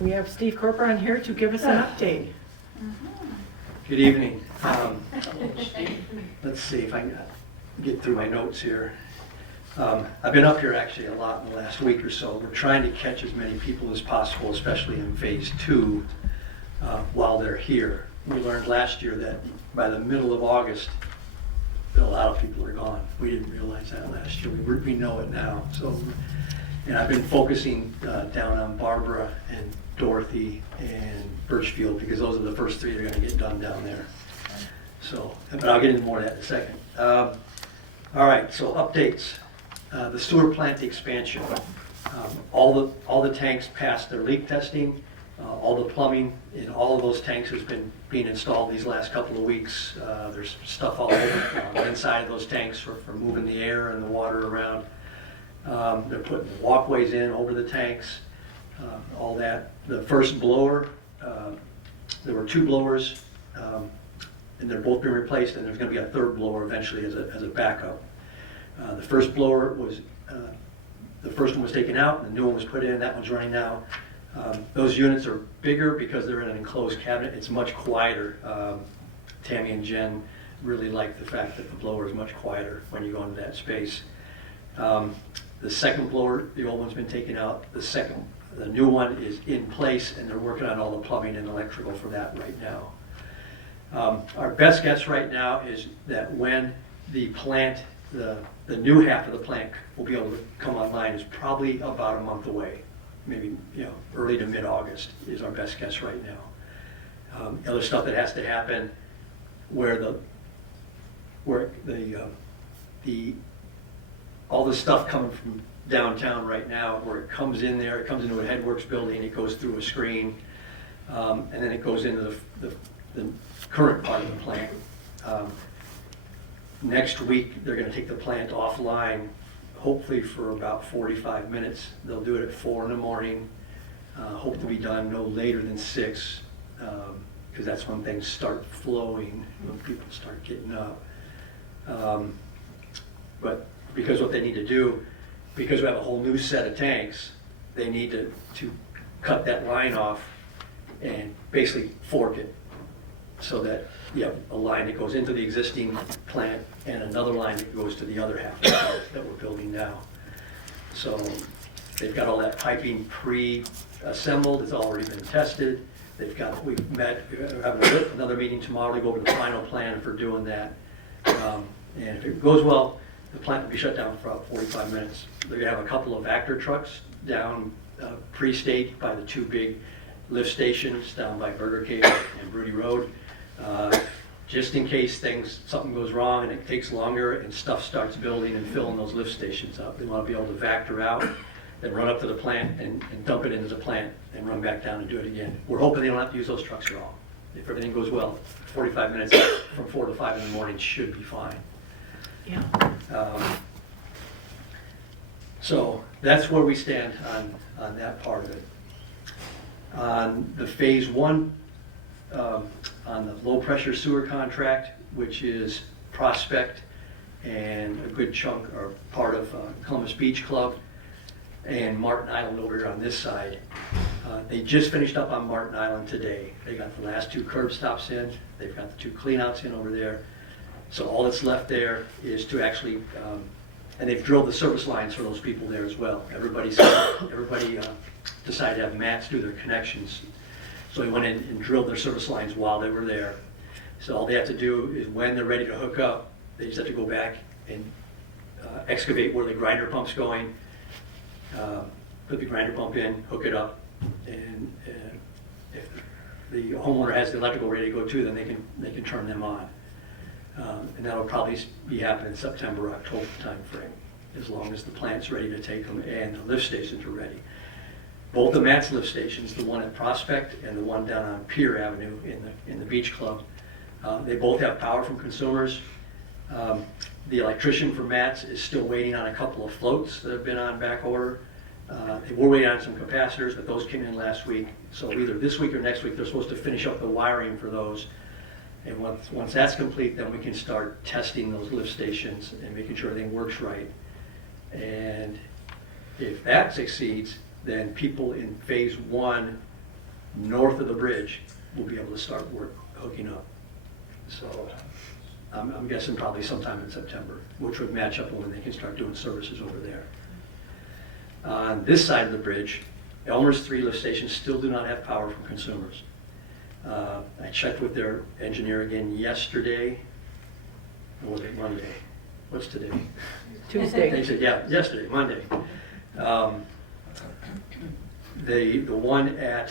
We have Steve Corcoran here to give us an update. Good evening. Let's see if I can get through my notes here. I've been up here actually a lot in the last week or so. We're trying to catch as many people as possible, especially in phase 2, while they're here. We learned last year that by the middle of August, a lot of people are gone. We didn't realize that last year. We know it now. So, and I've been focusing down on Barbara and Dorothy and Birchfield because those are the first 3 that are going to get done down there. So, but I'll get into more of that in a second. All right, so updates. The sewer plant expansion. All the tanks passed their leak testing. All the plumbing in all of those tanks has been being installed these last couple of weeks. There's stuff all over inside of those tanks for moving the air and the water around. They're putting walkways in over the tanks, all that. The first blower, there were 2 blowers, and they're both being replaced, and there's going to be a 3rd blower eventually as a backup. The first blower was, the first one was taken out, and the new one was put in. That one's running now. Those units are bigger because they're in an enclosed cabinet. It's much quieter. Tammy and Jen really like the fact that the blower is much quieter when you go into that space. The second blower, the old one's been taken out. The new one is in place, and they're working on all the plumbing and electrical for that right now. Our best guess right now is that when the plant, the new half of the plant will be able to come online is probably about a month away. Maybe early to mid-August is our best guess right now. Other stuff that has to happen where all the stuff coming from downtown right now, where it comes in there, it comes into a headworks building, it goes through a screen, and then it goes into the current part of the plant. Next week, they're going to take the plant offline, hopefully for about 45 minutes. They'll do it at 4 in the morning. Hope to be done no later than 6, because that's when things start flowing, when people start getting up. But because what they need to do, because we have a whole new set of tanks, they need to cut that line off and basically fork it so that you have a line that goes into the existing plant and another line that goes to the other half of the plant that we're building now. So they've got all that piping pre-assembled, it's already been tested. We've met, we're having another meeting tomorrow to go over the final plan for doing that. And if it goes well, the plant will be shut down for about 45 minutes. They're gonna have a couple of Vector trucks down pre-state by the 2 big lift stations down by Burger King and Broody Road. Just in case something goes wrong and it takes longer and stuff starts building and filling those lift stations up. They want to be able to Vector out, then run up to the plant and dump it into the plant and run back down and do it again. We're hoping they don't have to use those trucks at all. If everything goes well, 45 minutes from 4 to 5 in the morning should be fine. Yeah. So that's where we stand on that part of it. On the phase 1, on the low pressure sewer contract, which is Prospect and a good chunk or part of Columbus Beach Club and Martin Island over here on this side. They just finished up on Martin Island today. They got the last 2 curb stops in. They've got the 2 cleanouts in over there. So all that's left there is to actually, and they've drilled the service lines for those people there as well. Everybody decided to have Mats do their connections. So we went in and drilled their service lines while they were there. So all they have to do is when they're ready to hook up, they just have to go back and excavate where the grinder pump's going, put the grinder pump in, hook it up, and if the homeowner has the electrical ready to go too, then they can turn them on. And that'll probably be happening in September, October timeframe, as long as the plant's ready to take them and the lift stations are ready. Both the Mats lift stations, the one at Prospect and the one down on Pier Avenue in the Beach Club, they both have power from consumers. The electrician for Mats is still waiting on a couple of floats that have been on back order. They were waiting on some capacitors, but those came in last week. So either this week or next week, they're supposed to finish up the wiring for those. And once that's complete, then we can start testing those lift stations and making sure everything works right. And if that succeeds, then people in phase 1 north of the bridge, we'll be able to start hooking up. So I'm guessing probably sometime in September, which would match up when they can start doing services over there. On this side of the bridge, Elmer's 3 lift stations still do not have power from consumers. I checked with their engineer again yesterday, or was it Monday? What's today? Tuesday. They said, yeah, yesterday, Monday. The one at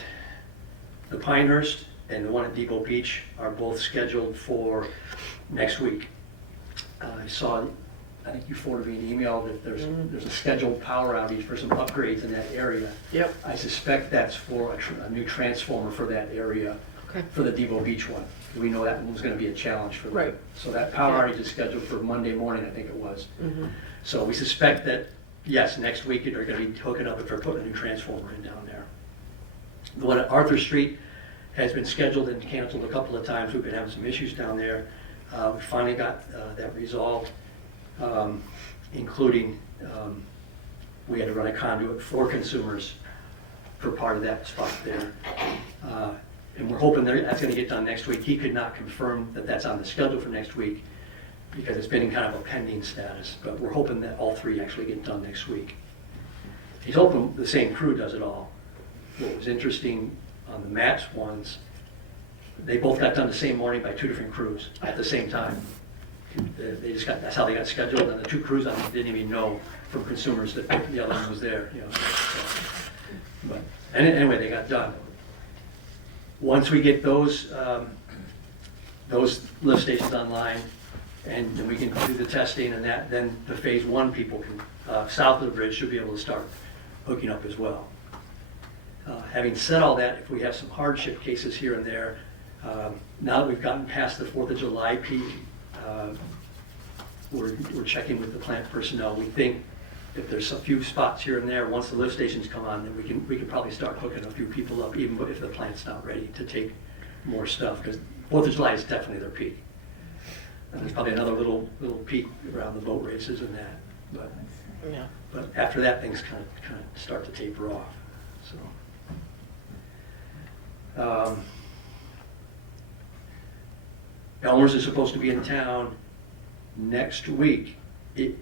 the Pinehurst and the one at DeVoe Beach are both scheduled for next week. I saw, I think you forwarded me an email that there's a scheduled power outage for some upgrades in that area. Yep. I suspect that's for a new transformer for that area, Okay. for the DeVoe Beach one. We know that one's gonna be a challenge for them. Right. So that power outage is scheduled for Monday morning, I think it was. Mhm. So we suspect that, yes, next week they're gonna be hooking up if they're putting a new transformer in down there. The one at Arthur Street has been scheduled and canceled a couple of times. We've been having some issues down there. We finally got that resolved, including we had to run a conduit for consumers for part of that spot there. And we're hoping that's gonna get done next week. He could not confirm that that's on the schedule for next week because it's been in kind of a pending status, but we're hoping that all 3 actually get done next week. He's hoping the same crew does it all. What was interesting on the Matt's ones, they both got done the same morning by 2 different crews at the same time. They just got, that's how they got scheduled, and the 2 crews on it didn't even know from consumers that the other one was there, you know. So, but anyway, they got done. Once we get those lift stations online, and then we can do the testing and that, then the phase 1 people can, south of the bridge should be able to start hooking up as well. Having said all that, if we have some hardship cases here and there, now that we've gotten past the 4th of July peak, we're checking with the plant personnel. We think if there's a few spots here and there, once the lift stations come on, then we can probably start hooking a few people up, even if the plant's not ready to take more stuff, because 4th of July is definitely their peak. And there's probably another little peak around the boat races and that, Yeah. but after that, things kind of start to taper off. So, Elmer's is supposed to be in town next week. If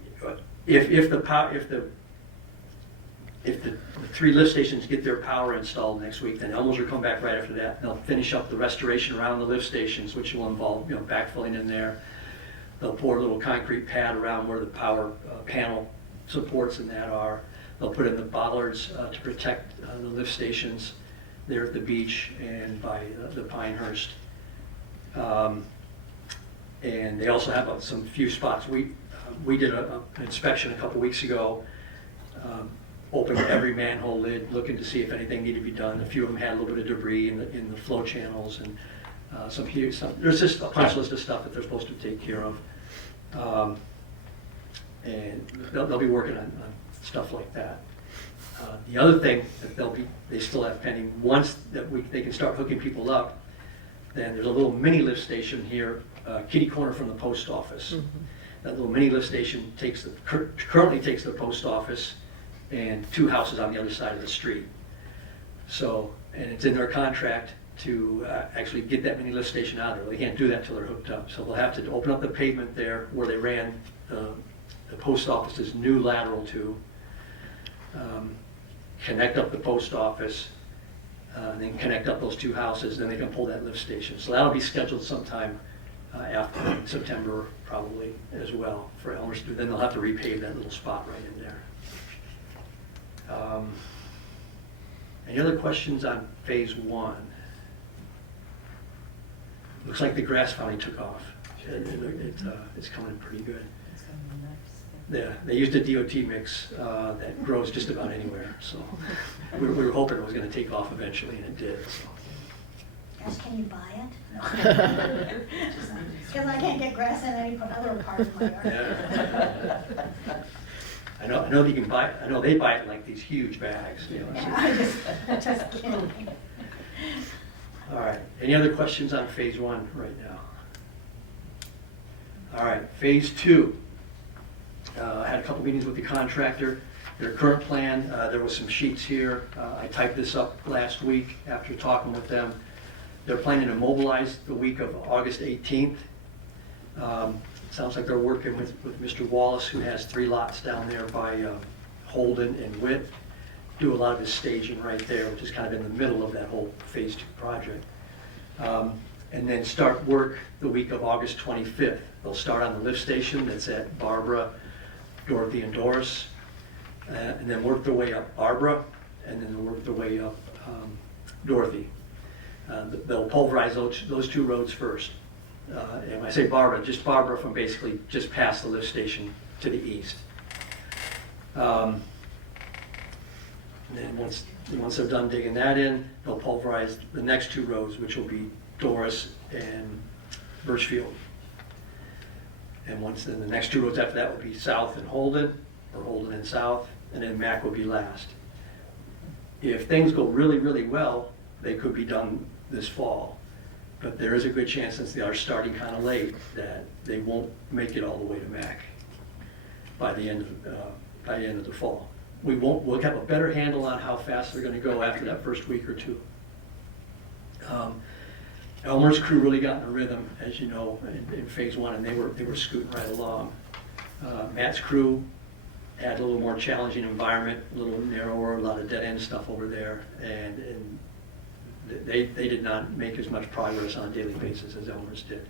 the 3 lift stations get their power installed next week, then Elmer's will come back right after that. They'll finish up the restoration around the lift stations, which will involve, you know, backfilling in there. They'll pour a little concrete pad around where the power panel supports and that are. They'll put in the bollards to protect the lift stations there at the beach and by the Pinehurst. And they also have some few spots. We did an inspection a couple weeks ago, opened every manhole lid, looking to see if anything needed to be done. A few of them had a little bit of debris in the flow channels, and there's just a punch list of stuff that they're supposed to take care of. And they'll be working on stuff like that. The other thing that they still have pending, once that they can start hooking people up, then there's a little mini lift station here, kitty corner from the post office. Mm-hmm. That little mini lift station currently takes the post office and 2 houses on the other side of the street. So, and it's in their contract to actually get that mini lift station out of there. They can't do that until they're hooked up. So they'll have to open up the pavement there where they ran the post office's new lateral to, connect up the post office, and then connect up those 2 houses, then they can pull that lift station. So that'll be scheduled sometime after September probably as well for Elmer's. Then they'll have to repave that little spot right in there. Any other questions on phase 1? Looks like the grass finally took off. It's coming pretty good. Yeah, they used a DOT mix that grows just about anywhere, so we were hoping it was going to take off eventually, and it did. So. Yes, can you buy it? Because I can't get grass in any other part of my yard. Yeah. I know you can buy. I know they buy it in like these huge bags. You know, Yeah, I just kidding. All right. Any other questions on phase 1 right now? All right. Phase 2. I had a couple meetings with the contractor. Their current plan, there was some sheets here. I typed this up last week after talking with them. They're planning to mobilize the week of August 18th. Sounds like they're working with Mr. Wallace, who has 3 lots down there by Holden and Witt. Do a lot of his staging right there, which is kind of in the middle of that whole Phase 2 project. And then start work the week of August 25th. They'll start on the lift station that's at Barbara, Dorothy, and Doris. And then work their way up Barbara, and then they'll work their way up Dorothy. They'll pulverize those 2 roads first. And when I say Barbara, just Barbara from basically just past the lift station to the east. And then once they're done digging that in, they'll pulverize the next 2 roads, which will be Doris and Birchfield. And then the next 2 roads after that will be South and Holden, or Holden and South, and then Mac will be last. If things go really, really well, they could be done this fall. But there is a good chance, since they are starting kind of late, that they won't make it all the way to Mac by the end of the fall. We'll have a better handle on how fast they're going to go after that first week or 2. Elmer's crew really got in a rhythm, as you know, in Phase 1, and they were scooting right along. Matt's crew had a little more challenging environment, a little narrower, a lot of dead-end stuff over there, and they did not make as much progress on a daily basis as Elmer's did.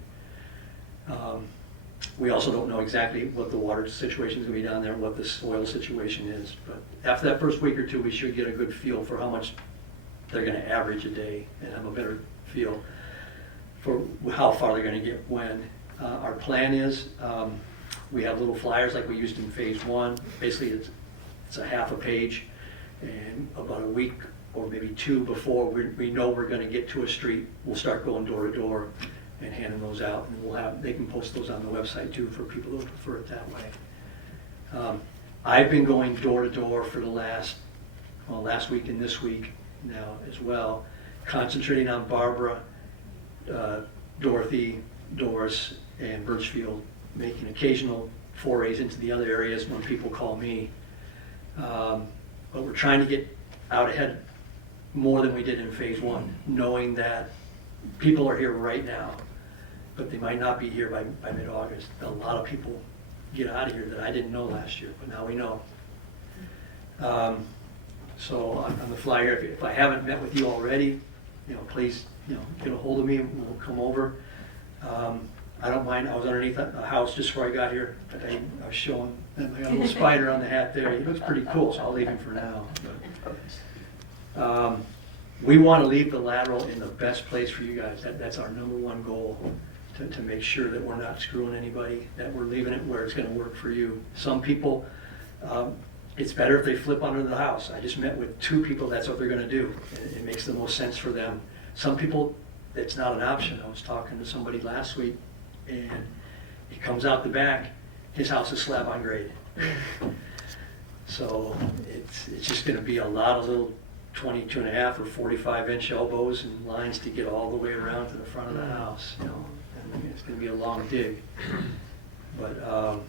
We also don't know exactly what the water situation is going to be down there, what the soil situation is, but after that first week or 2, we should get a good feel for how much they're going to average a day and have a better feel for how far they're going to get when. Our plan is, we have little flyers like we used in Phase 1. Basically, it's a half a page, and about a week or maybe 2 before we know we're going to get to a street, we'll start going door to door and handing those out, and they can post those on the website too for people who prefer it that way. I've been going door to door for the last week and this week now as well, concentrating on Barbara, Dorothy, Doris, and Birchfield, making occasional forays into the other areas when people call me. But we're trying to get out ahead more than we did in Phase 1, knowing that people are here right now, but they might not be here by mid-August. A lot of people get out of here that I didn't know last year, but now we know. So on the flyer, if I haven't met with you already, please, get a hold of me and we'll come over. I don't mind. I was underneath a house just before I got here. I was showing him. I got a little spider on the hat there. He looks pretty cool, so I'll leave him for now. But, we want to leave the lateral in the best place for you guys. That's our #1 goal, to make sure that we're not screwing anybody, that we're leaving it where it's going to work for you. Some people, it's better if they flip under the house. I just met with 2 people, that's what they're going to do. It makes the most sense for them. Some people, it's not an option. I was talking to somebody last week, and he comes out the back, his house is slab on grade. So it's just going to be a lot of little 22.5 or 45-inch elbows and lines to get all the way around to the front of the house. And it's going to be a long dig. But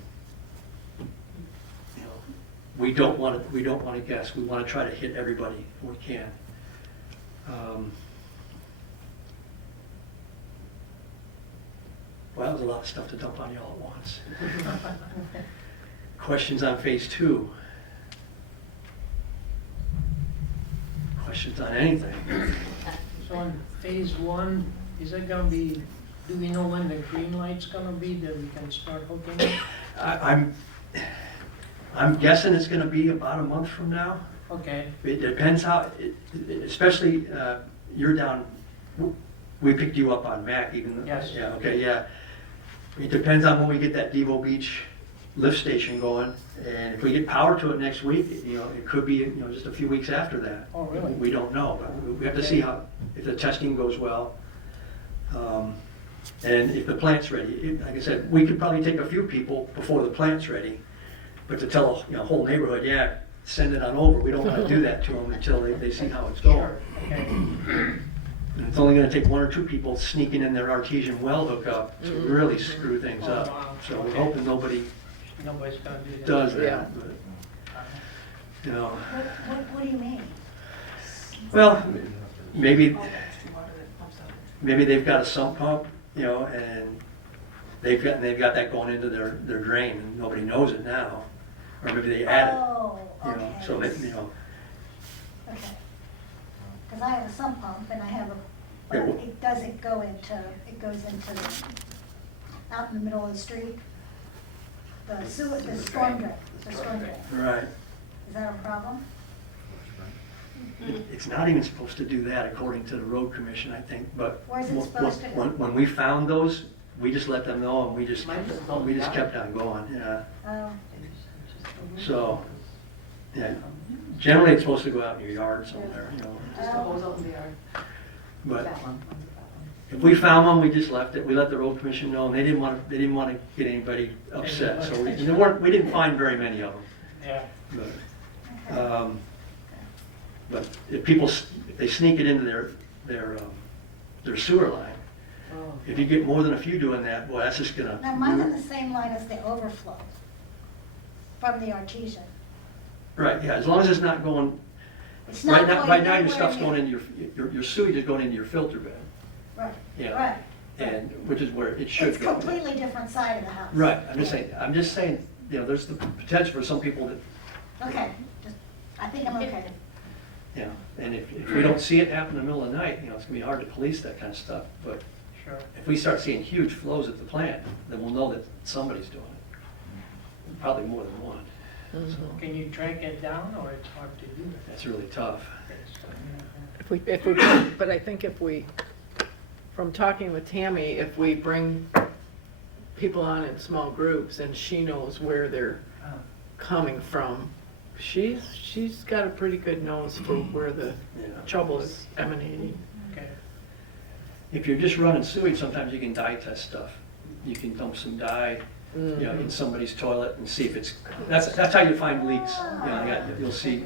we don't want to guess. We want to try to hit everybody if we can. Well, that was a lot of stuff to dump on you all at once. Questions on Phase 2? Questions on anything? So on Phase 1, is it gonna be, do we know when the green light's gonna be that we can start hooking up? I'm guessing it's gonna be about a month from now. Okay, It depends how, especially, you're down, we picked you up on Mac even. Yes. Yeah, okay, yeah. It depends on when we get that DeVoe Beach lift station going, and if we get power to it next week, it could be, just a few weeks after that. Oh, really? We don't know, but we have to see if the testing goes well, and if the plant's ready. Like I said, we could probably take a few people before the plant's ready, but to tell a whole neighborhood, yeah, send it on over, we don't want to do that to them until they see how it's going. sure, okay. And it's only going to take 1 or 2 people sneaking in their artesian well hookup to really screw things up. Wow. So we're Okay. hoping nobody Nobody's gonna do that. does Yeah. that. you know. What do you mean? Well, maybe they've got a sump pump, you know, and they've got that going into their drain, and nobody knows it now. Or maybe they add it, Oh, you okay. know, so that, you know. Okay. Because I have a sump pump and I have a, Yeah, but well- it doesn't go into, it goes into the, out in the middle of the street. The sewer, the storm drain, Right. Is that a problem? It's not even supposed to do that according to the road commission, I think, but. Where's it supposed to go? When we found those, we just let them know, and we just Mine's just kept on going, yeah. Oh, So, yeah, generally it's supposed to go out in your yard somewhere, you know. Just a hose out in the yard. But That one. if we found them, we just left it. We let the road commission know, and they didn't want to get anybody upset. So we didn't find very many of them. Yeah. But, okay. but if they sneak it into their sewer line, Oh. if you get more than a few doing that, boy, that's just gonna. Now, mine's in the same line as the overflow from the artesian. Right, yeah, as long as it's not going. It's not Right now, going right now your anywhere stuff's near- going into your sewage is going into your filter bed. Right, Yeah. right. And, which is where it should It's go. completely different side of the house. Right, I'm just saying, you know, there's the potential for some people that, Okay, just, I think I'm okay. you know, and if we don't see it happen in the middle of the night, you know, it's gonna be hard to police that kind of stuff. But Sure. if we start seeing huge flows at the plant, then we'll know that somebody's doing it. Probably more than one. So can you track it down, or it's hard to do that? That's really tough. But I think from talking with Tammy, if we bring people on in small groups and she knows where they're coming from, she's got a pretty good nose for where the Yeah. trouble is emanating. Okay. If you're just running sewage, sometimes you can dye test stuff. You can dump some dye, you know, in somebody's toilet and see if it's, that's how you find leaks. You know, you'll see,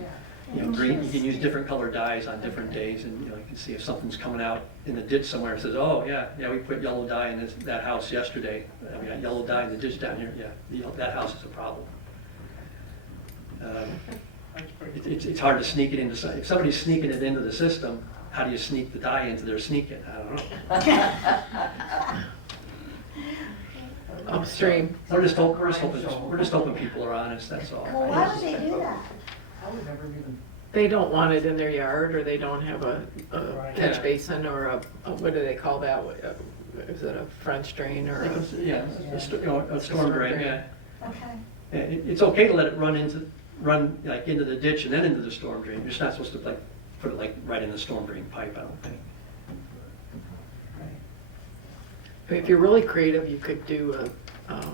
you know, green, you can use different colored dyes on different days, and, you know, you can see if something's coming out in the ditch somewhere and says, oh, yeah, we put yellow dye in that house yesterday. We got yellow dye in the ditch down here, yeah, that house is a problem. That's pretty. It's hard to sneak it into, if somebody's sneaking it into the system, how do you sneak the dye into their sneak-in? I don't know. Upstream. We're just hoping people are honest, that's all. Well, why would they do that? I would never even. They don't want it in their yard, or they don't have a Right. catch Yeah. basin, or what do they call that? Is it a French drain or a? Yeah, a storm drain, yeah. Okay, Yeah, it's okay to let it run like into the ditch and then into the storm drain. You're just not supposed to like put it like right in the storm drain pipe, I don't think. If you're really creative, you could do a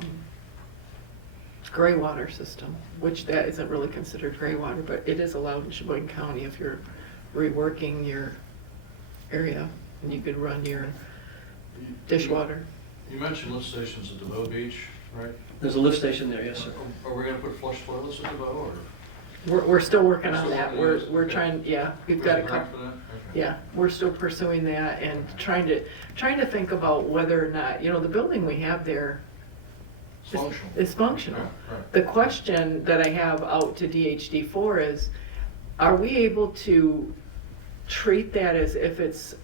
gray water system, which that isn't really considered gray water, but it is allowed in Sheboygan County if you're reworking your area, and you could run your dishwater. You mentioned lift stations at DeVoe Beach, right? There's a lift station there, yes, sir. Are we gonna put flush toilets at DeVoe, or? We're still working on Still that. working on this? We're Okay. trying, yeah, we've got a Is there a grant couple. for that? Okay. Yeah, we're still pursuing that and trying to think about whether or not, you know, the building we have there It's functional. is functional. Right. The question that I have out to DHD4 is, are we able to treat that as if it's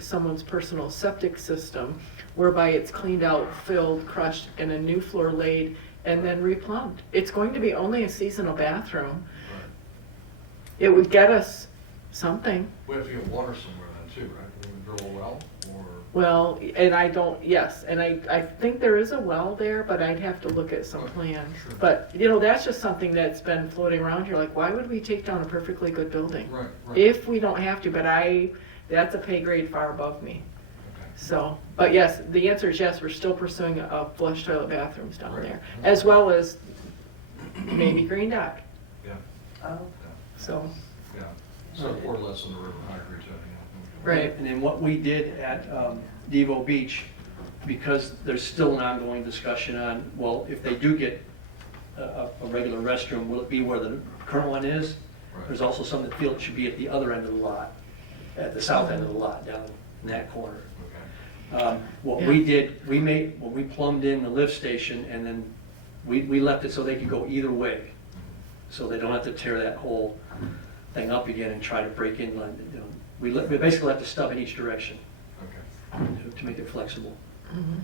someone's personal septic system, whereby it's cleaned out, filled, crushed, and a new floor laid, and then replumbed? It's going to be only a seasonal bathroom. Right. It would get us something. We have to get water somewhere then too, right? We would drill a well, or? Well, and I think there is a well there, but I'd have to look at some Okay, plans. sure. But, you know, that's just something that's been floating around here, like, why would we take down a perfectly good building? Right, right. If we don't have to, but that's a pay grade far above me. Okay. So, but yes, the answer is yes, we're still pursuing flush toilet bathrooms down Right. there, as well as maybe green dock, Yeah, Oh. so, yeah. So pour less on the river, I agree, Jeff, yeah. right. And then what we did at DeVoe Beach, because there's still an ongoing discussion on, well, if they do get a regular restroom, will it be where the current one is? Right. There's also some that feel it should be at the other end of the lot, at the south end of the lot, down in that corner. Okay. What Yeah. we did, we plumbed in the lift station, and then we left it so they could go either way. so they don't have to tear that whole thing up again and try to break in. We basically left the stub in each direction Okay. to make it flexible. Mhm.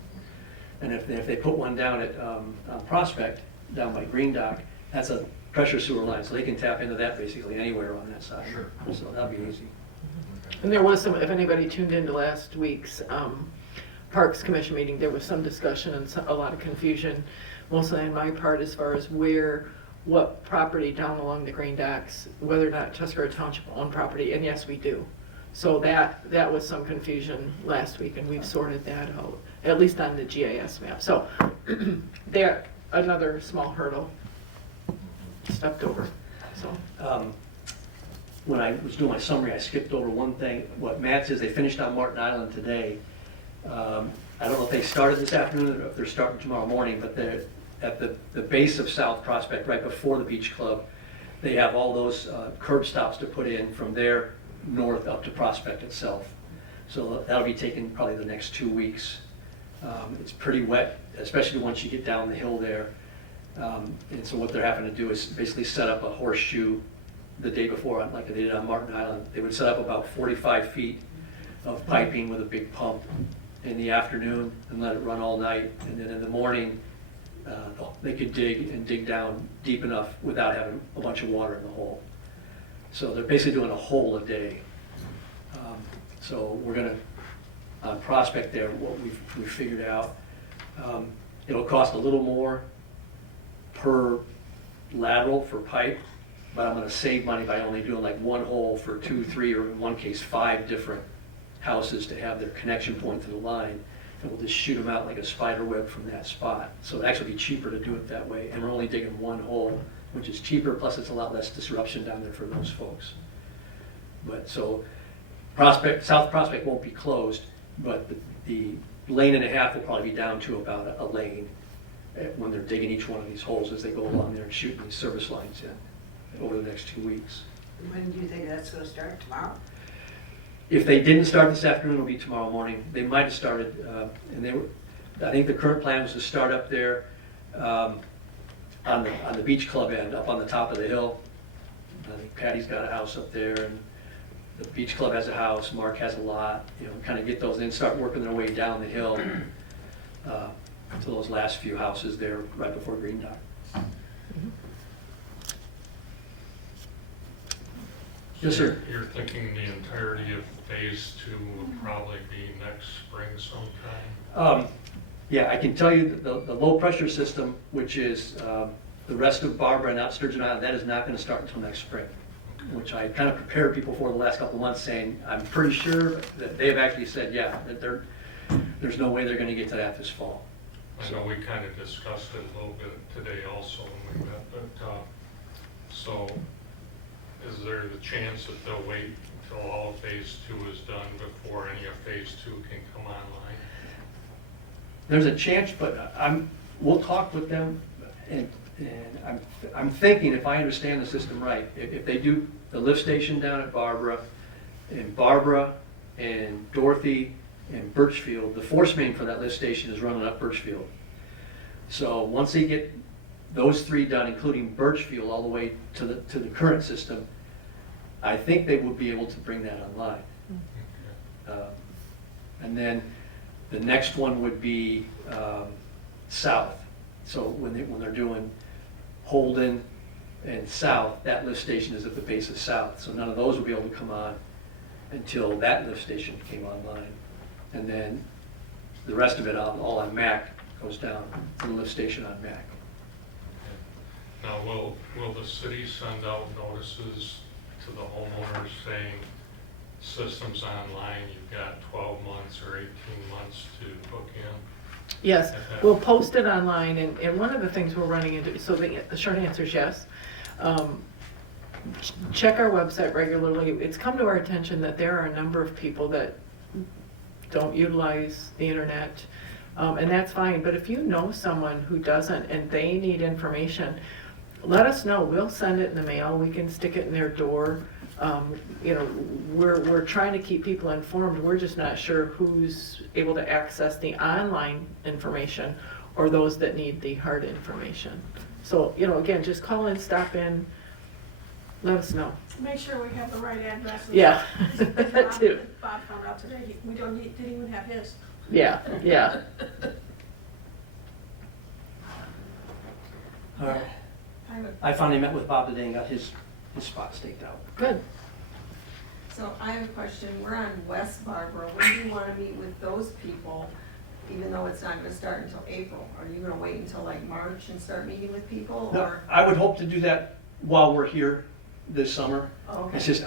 And if they put one down at Prospect, down by Green Dock, that's a pressure sewer line, so they can tap into that basically anywhere on that side. Sure. So that'll be easy. Okay. And there was some, if anybody tuned into last week's Parks Commission meeting, there was some discussion and a lot of confusion, mostly on my part, as far as what property down along the Green Docks, whether or not Tuscarora Township owned property, and yes, we do. So that was some confusion last week, and we've sorted that out, at least on the GIS map. So there, another small hurdle stepped over, so. When I was doing my summary, I skipped over one thing. What Matt says, they finished on Martin Island today. I don't know if they started this afternoon or if they're starting tomorrow morning, but they're at the base of South Prospect, right before the Beach Club. They have all those curb stops to put in from there north up to Prospect itself. So that'll be taking probably the next 2 weeks. It's pretty wet, especially once you get down the hill there. And so what they're having to do is basically set up a horseshoe the day before, like they did on Martin Island. They would set up about 45 feet of piping with a big pump in the afternoon and let it run all night. And then in the morning, they could dig down deep enough without having a bunch of water in the hole. So they're basically doing a hole a day. So we're gonna, on Prospect there, what we've figured out, it'll cost a little more per lateral for pipe, but I'm gonna save money by only doing like one hole for 2, 3, or in one case, 5 different houses to have their connection point to the line. And we'll just shoot them out like a spider web from that spot. So it'll actually be cheaper to do it that way. And we're only digging one hole, which is cheaper, plus it's a lot less disruption down there for those folks. But so South Prospect won't be closed, but the lane and a half will probably be down to about a lane when they're digging each one of these holes as they go along there and shooting these service lines in over the next 2 weeks. When do you think that's gonna start, tomorrow? If they didn't start this afternoon, it'll be tomorrow morning. They might have started, I think the current plan was to start up there on the Beach Club end, up on the top of the hill. I think Patty's got a house up there, and the Beach Club has a house, Mark has a lot, kind of get those in, start working their way down the hill to those last few houses there right before Green Dock. Yes, sir. You're thinking the entirety of phase 2 will probably be next spring sometime? Yeah, I can tell you that the low pressure system, which is the rest of Barbara and out Sturgeon Island, that is not going to start until next spring, which I kind of prepared people for the last couple of months, saying I'm pretty sure that they've actually said, yeah, that there's no way they're going to get to that this fall. I know we kind of discussed it a little bit today also when we met, but so is there the chance that they'll wait until all of phase 2 is done before any of phase 2 can come online? There's a chance, but we'll talk with them, and I'm thinking, if I understand the system right, if they do the lift station down at Barbara and Dorothy and Birchfield, the force main for that lift station is running up Birchfield. So once they get those 3 done, including Birchfield, all the way to the current system, I think they will be able to bring that online. And then the next one would be south. So when they're doing Holden and south, that lift station is at the base of south. So none of those will be able to come on until that lift station came online. And then the rest of it all on Mac goes down to the lift station on Mac. Now, will the city send out notices to the homeowners saying systems online, you've got 12 months or 18 months to hook in? Yes, we'll post it online, and one of the things we're running into, so the short answer is yes. Check our website regularly. It's come to our attention that there are a number of people that don't utilize the internet, and that's fine. But if you know someone who doesn't and they need information, let us know. We'll send it in the mail. We can stick it in their door. We're trying to keep people informed. We're just not sure who's able to access the online information or those that need the hard information. So, again, just call in, stop in, let us know. Make sure we have the right address. Yeah, that too. Bob found out today, we didn't even have his. Yeah, yeah. All right. I finally met with Bob today and got his spot staked out. Good. So I have a question, we're on West Barbara, when do you wanna meet with those people, even though it's not gonna start until April? Are you gonna wait until like March and start meeting with people, No, or? I would hope to do that while we're here this summer. Oh, It's okay, just,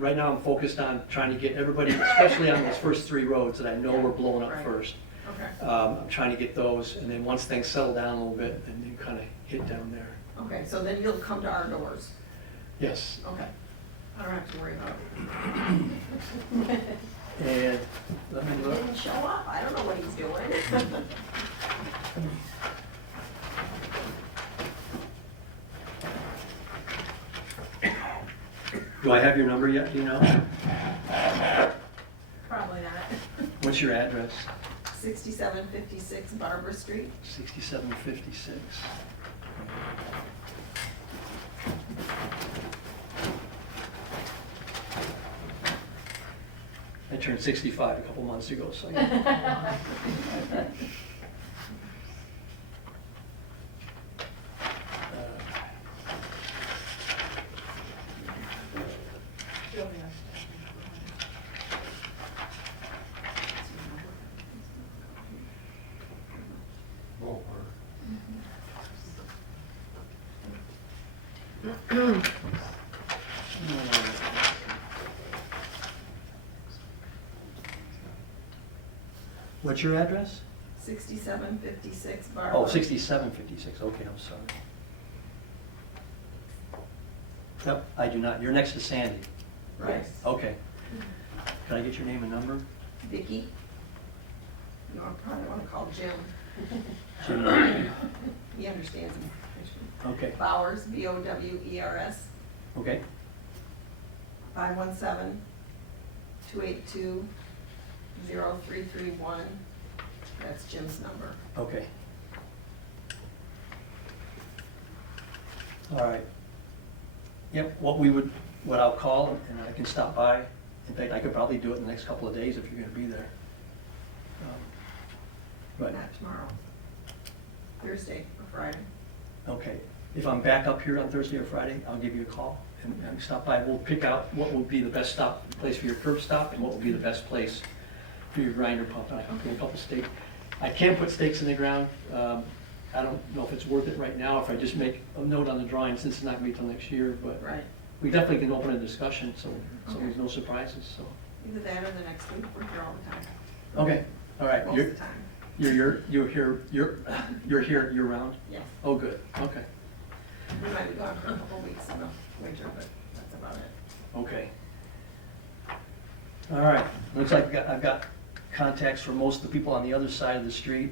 right now I'm focused on trying to get everybody, especially on those first 3 roads that I know we're blowing up Right. first. okay, I'm trying to get those, and then once things settle down a little bit, then you kind of hit down there. okay, so then you'll come to our doors, Yes, okay. I don't have to worry about it. and let me He look. didn't show up, I don't know what he's doing. Do I have your number yet, do you know? Probably not. What's your address? 6756 Barbara Street. 6756. I turned 65 a couple months ago, so. Ballpark. What's your address? 6756 Barbara. Oh, 6756, okay, I'm sorry. Yep, I do not, you're next to Sandy. Right. Okay. Can I get your name and number? Vicky. You probably want to call Jim. Jim. He understands me. Okay, Bowers, Bowers, okay, 517-282-0331. That's Jim's number. okay. All right. Yep, what I'll call, and I can stop by. In fact, I could probably do it in the next couple of days if you're gonna be there. But, Not tomorrow. Thursday or Friday. okay, if I'm back up here on Thursday or Friday, I'll give you a call and stop by. We'll pick out what would be the best place for your curb stop and what would be the best place for your grinder pump. And I can put a couple stakes. I can put stakes in the ground. I don't know if it's worth it right now, if I just make a note on the drawing, since it's not gonna be till next year, but Right. we definitely can open a discussion, so there's no surprises, so. Either that or the next week. We're here all the time. Okay, all right. Most of the time. You're here year round? Yes. Oh, good, okay, We might be gone for a couple weeks in the winter, but that's about it. okay. All right, looks like I've got contacts for most of the people on the other side of the street.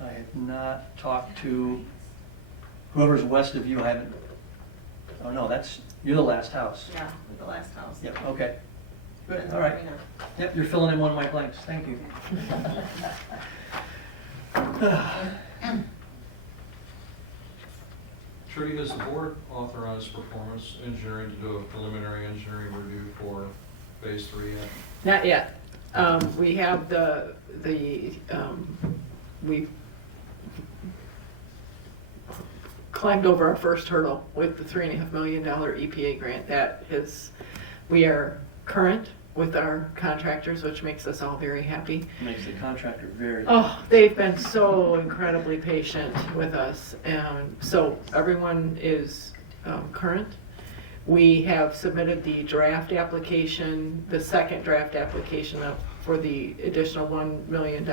I have not talked to whoever's west of you. I haven't, oh no, you're the last house. Yeah, with the last house. Yep, okay. Good, That's all right. Marina. Yep, you're filling in one of my blanks, thank you. Trudy, has the board authorized performance engineering to do a preliminary engineering review for phase 3 yet? Not yet. We have we've climbed over our first hurdle with the $3.5 million EPA grant. We are current with our contractors, which makes us all very happy. Makes the contractor very. Oh, they've been so incredibly patient with us, and so everyone is current. We have submitted the draft application, the second draft application for the additional $1 million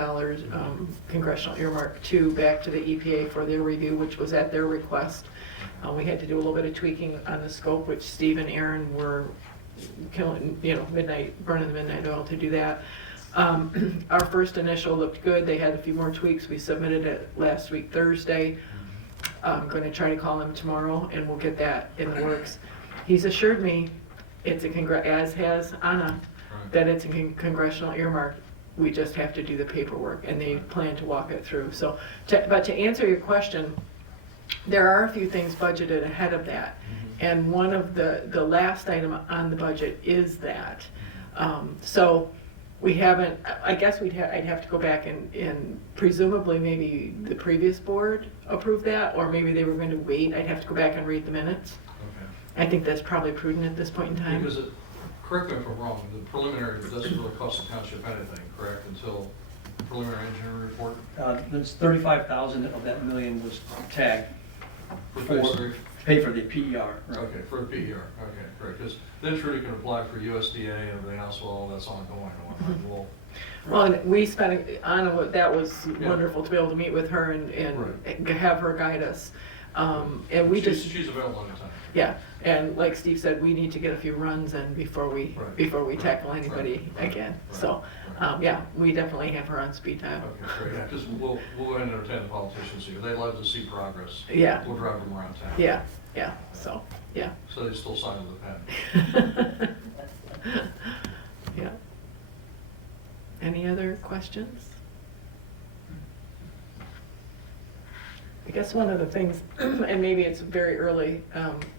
congressional earmark back to the EPA for their review, which was at their request. We had to do a little bit of tweaking on the scope, which Steve and Aaron were killing, burning the midnight oil to do that. Our first initial looked good. They had a few more tweaks. We submitted it last week, Thursday. I'm going to try to call him tomorrow, and we'll get that in the works. He's assured me as has Anna, that it's a congressional earmark. We just have to do the paperwork, and they plan to walk it through. So, but to answer your question, there are a few things budgeted ahead of that. And one of the last item on the budget is that. So we haven't, I guess I'd have to go back and presumably maybe the previous board approved that, or maybe they were going to wait. I'd have to go back and read the minutes. Okay. I think that's probably prudent at this point in time. Because correct me if I'm wrong, the preliminary doesn't really cost the township anything, correct, until the preliminary engineering report? There's 35,000 of that million was tagged For phase three? pay for the PER. Right. Okay, for the PER, okay, great, because then Trudy can apply for USDA and everything else, well, that's ongoing and whatnot. Well, and we spent, Anna, that was Yeah. wonderful to be able to meet with her and have her guide us. And we She's available anytime. yeah, and like Steve said, we need to get a few runs in before we Right. tackle anybody Right. again. Right. So, yeah, we definitely have her on speed dial. Okay, great, yeah, because we'll go ahead and entertain the politicians here, they love to see progress. Yeah. We'll drive them around town. Yeah, so, yeah. So they still sign with the pen. Yeah. Any other questions? I guess one of the things, and maybe it's very early,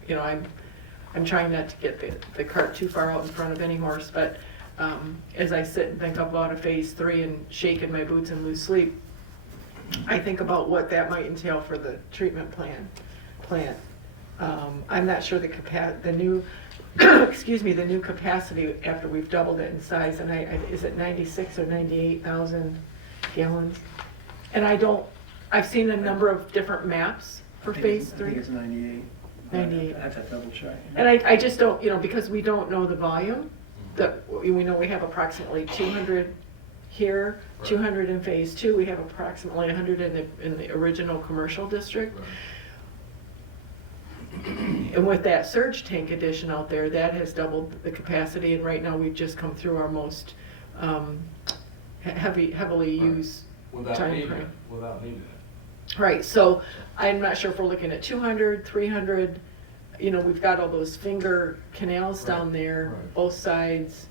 you know, I'm trying not to get the cart too far out in front of any horse, but as I sit and think about a phase 3 and shake in my boots and lose sleep, I think about what that might entail for the treatment plant. I'm not sure the new, excuse me, the new capacity after we've doubled it in size, and is it 96 or 98,000 gallons? And I've seen a number of different maps for phase I 3. think it's 98. 98. I have to double check. And I just don't, you know, because we don't know the volume, that we know we have approximately 200 here, Right. 200 in phase 2, we have approximately 100 in the original commercial district. Right. And with that surge tank addition out there, that has doubled the capacity, and right now we've just come through our most heavily Right. used Without time needing frame. it, without needing it. Right, so I'm not sure if we're looking at 200, 300, you know, we've got all those finger canals down Right, there, right. both sides,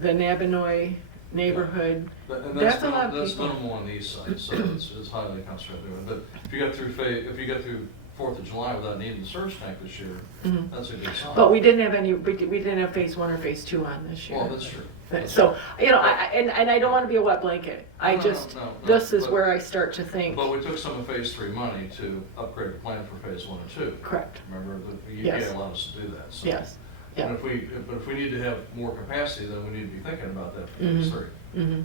the Nabinoy neighborhood. And That's a lot of that's people. minimal on these sites, so it's highly concentrated. But if you get through 4th of July without needing the surge tank this year, Mhm. that's a good sign. But we didn't have phase 1 or phase 2 on this year. Well, that's true. So, you know, and I don't want to be a wet blanket. No, This is but- where I start to think. But we took some of phase 3 money to upgrade the plant for phase 1 and 2. Correct. Remember, the Yes. EPA allowed us to do that, so. Yes, yeah. And if we need to have more capacity, then we need to be thinking about that for phase 3. Mm-hmm.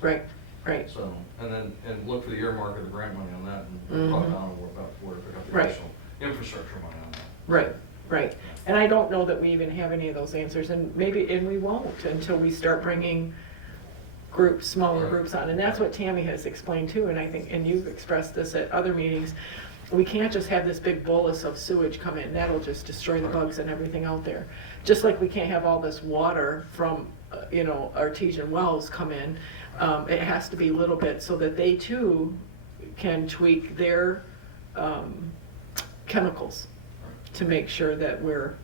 Right, right. So, and look for the earmark of the grant money on that, and we'll talk Mhm. down about where to pick up the Right. additional infrastructure money on that. Right, right. And I don't know that we even have any of those answers, and we won't until we start bringing smaller Right. groups on. And that's what Tammy has explained too, and I think, and you've expressed this at other meetings. We can't just have this big bolus of sewage come in. That'll just destroy the Right. bugs and everything out there. Just like we can't have all this water from, you know, artesian wells come in. It has to be a little bit so that they too can tweak their chemicals to make sure that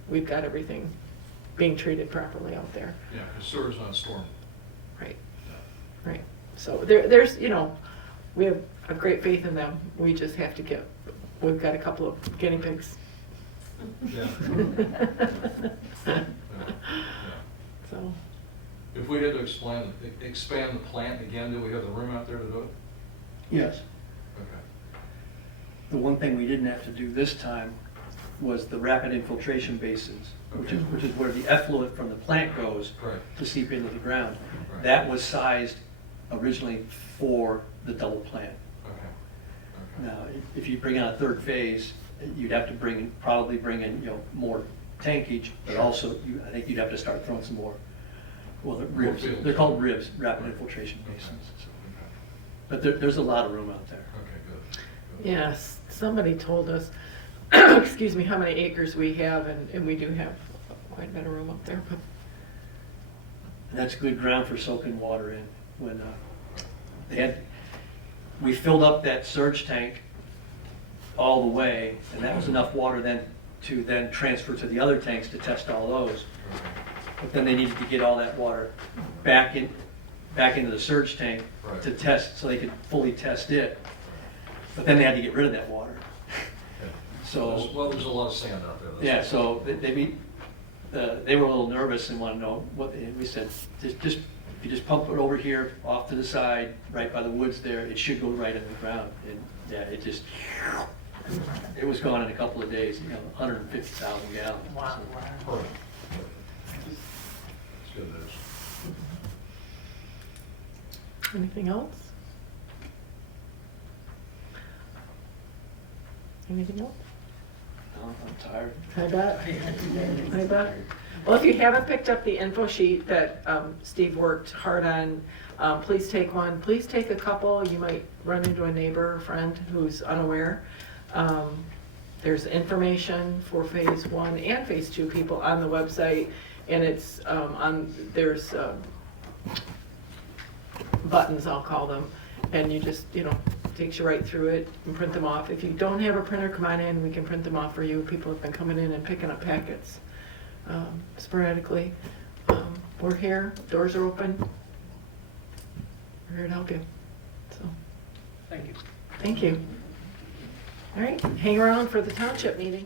we've got everything being treated properly out there. Yeah, because sewer's not storm. Right, right. So there's, you know, we have great faith in them. We just have to we've got a couple of guinea pigs. Yeah. So, If we had to expand the plant again, do we have the room out there to do it? Yes. Okay. The one thing we didn't have to do this time was the rapid infiltration basins, which is where the effluent from the plant goes Right. to seep into the ground. Right. That was sized originally for the double plant. Okay. Now, if you bring on a third phase, you'd have to probably bring in, you know, more tankage, but also I think you'd have to start throwing some more, well, the ribs. fields. They're called ribs, rapid infiltration basins. But there's a lot of room out there. Okay, good. yes, somebody told us, excuse me, how many acres we have, and we do have quite a bit of room up there. But And that's good ground for soaking water in. When we filled up that surge tank all the way, and that was enough water then to transfer to the other tanks to test all those. But then they needed to get all that water back into the surge tank Right. to test, so they could fully test it. But then they had to get rid of that water. So, Well, there's a lot of sand out there. that's- yeah, so they were a little nervous and wanted to know what, and we said, just, if you just pump it over here, off to the side, right by the woods there, it should go right in the ground. And, yeah, it was gone in a couple of days, 150,000 gallons. Wow. Perfect. It's good news. Anything else? Anything else? No, I'm tired. I bet. I bet. Well, if you haven't picked up the info sheet that Steve worked hard on, please take one. Please take a couple. You might run into a neighbor or friend who's unaware. There's information for phase 1 and phase 2 people on the website, and it's there's buttons, I'll call them, and you just, takes you right through it and print them off. If you don't have a printer, come on in, we can print them off for you. People have been coming in and picking up packets sporadically. We're here, doors are open. We're here to help you. So, Thank you. thank you. All right, hang around for the township meeting.